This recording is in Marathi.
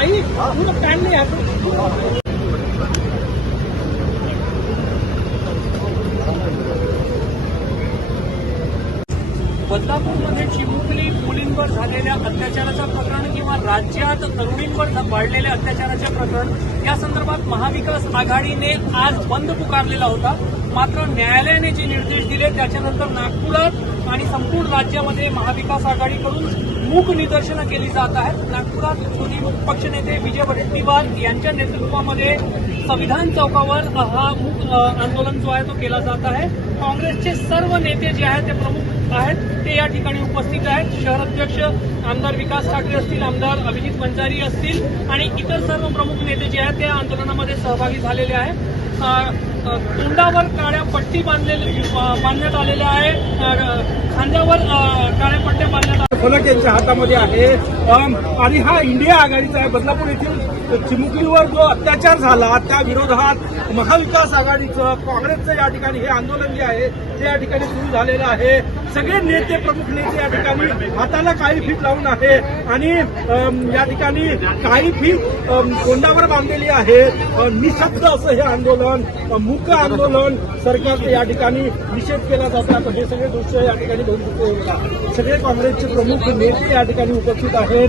भाई पूरा पैन नहीं है बदलापूरमध्ये चिमुकली मुलींवर झालेल्या अत्याचाराचं प्रकरण किंवा राज्यात तरुणींवर वाढलेले अत्याचाराचे प्रकरण या संदर्भात महाविकास आघाडीने आज बंद पुकारलेला होता. मात्र न्यायालयाने जे निर्देश दिले त्याच्यानंतर नागपुरात आणि संपूर्ण राज्यामध्ये महाविकास आघाडीकडून मूक निदर्शनं केली जात आहेत. नागपुरात विरोधी पक्षनेते विजय वडेट्टीवार यांच्या नेतृत्वामध्ये संविधान चौकावर हा मूक आंदोलन जो आहे तो केला जात आहे. काँग्रेसचे सर्व नेते जे आहेत ते प्रमुख आहेत. ते या ठिकाणी उपस्थित आहेत. शहर अध्यक्ष आमदार विकास ठाकरे असतील आमदार अभिजित वंजारी असतील आणि इतर सर्व प्रमुख नेते जे आहेत ते आंदोलनामध्ये सहभागी झालेले आहेत. तोंडावर काळ्या पट्टी बांधलेले बांधण्यात आलेल्या आहे खांद्यावर काळ्या पट्ट्या बांधण्यात फलक यांच्या हातामध्ये आहे. आणि हा इंडिया आघाडीचा आहे. बदलापूर येथील चिमुकलीवर जो अत्याचार झाला त्या विरोधात महाविकास आघाडीचं काँग्रेसचं या ठिकाणी हे आंदोलन जे आहे ते या ठिकाणी सुरू झालेलं आहे. सगळे नेते प्रमुख नेते या ठिकाणी हाताला काळी फीत लावून आहे आणि या ठिकाणी काळी फीत कोंडावर बांधलेली आहे. निशब्द असं हे आंदोलन मूक आंदोलन सरकारचं या ठिकाणी निषेध केला जातो. हे सगळे दृश्य या ठिकाणी बघू शकतो. सगळे काँग्रेसचे प्रमुख नेते या ठिकाणी उपस्थित आहेत.